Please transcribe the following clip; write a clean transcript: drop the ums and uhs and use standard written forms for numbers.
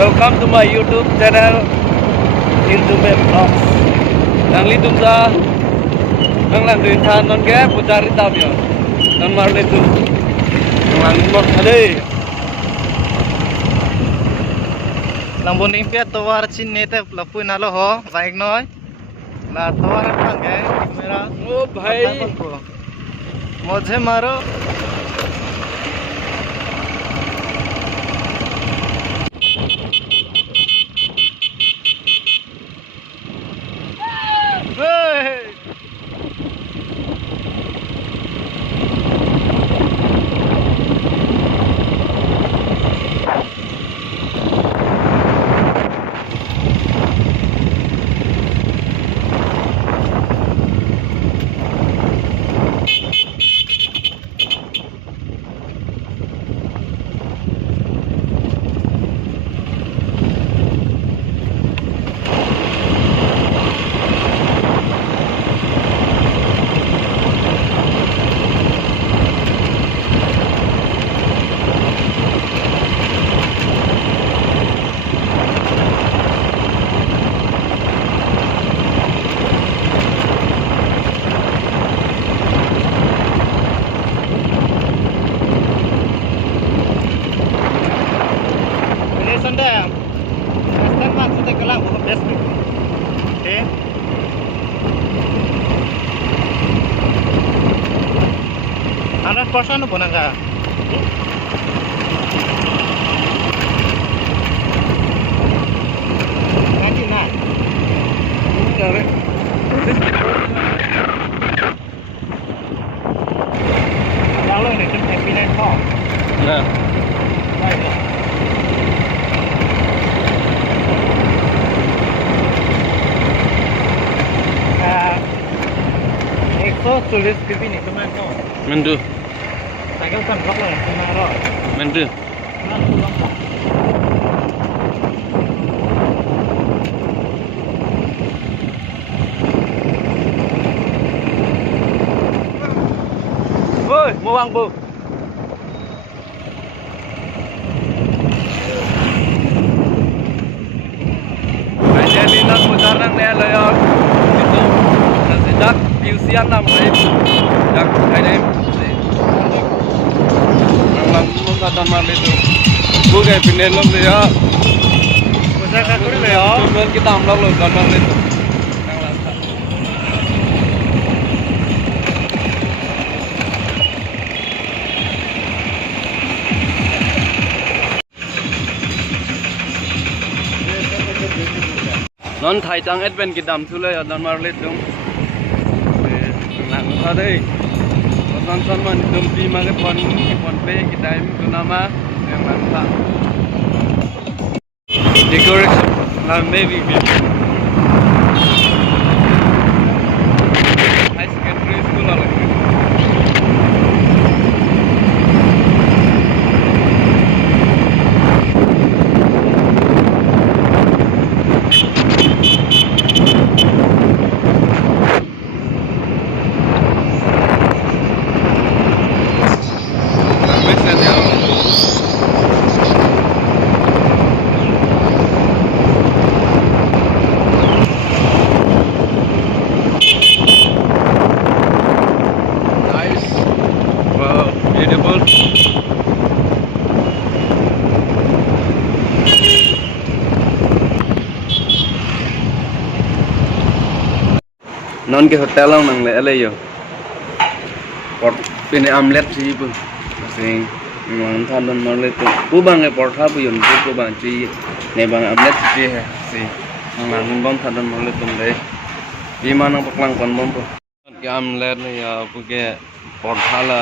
Welcome to my YouTube channel Intume Vlogs. Nangli tumsa nang lang duit than non ke pucari tam yo. Non mar le tu. Nang lang mo ade. Lang boning pia towar chin nete lapui nalo ho baik noi. La towar kan ke मेरा ओ भाई मुझे मारो Sunday, next month kita kelang bukan best week. Okay. Anak kosan pun enggak. Nanti nak. Cari. Kalau ini cuma happy night call. Nah. Baiklah. So sulit pipi ni kemana kau? Mendu. Cycle kan blok lah, kemana roh? Mendu. Woi, mau bang bu? Aja ni nak putar nang ni loyok. Itu sejak usian 6 tahun. Jak ada nang lang mo katan mal itu. Bu kayak pindah lom dia. Usaha kakuri le yo. Tujuan kita amlok lo katan itu. Nang lang. Non thai chang advent ki dam thule ya dan marlet dum nang tha dei san san man dum pi ma ke pon pe ki time tu nama yang nang tha decoration la maybe high secondary school la non ke hotel ang nang le ale yo pot pine amlet si bu sing ngon than don mar le tu bu bang e portha bu yon bu bang chi ne bang amlet chi he si nang bom than don mar le tum le di manang paklang kon bom bu ke amlet ne ya bu ke portha la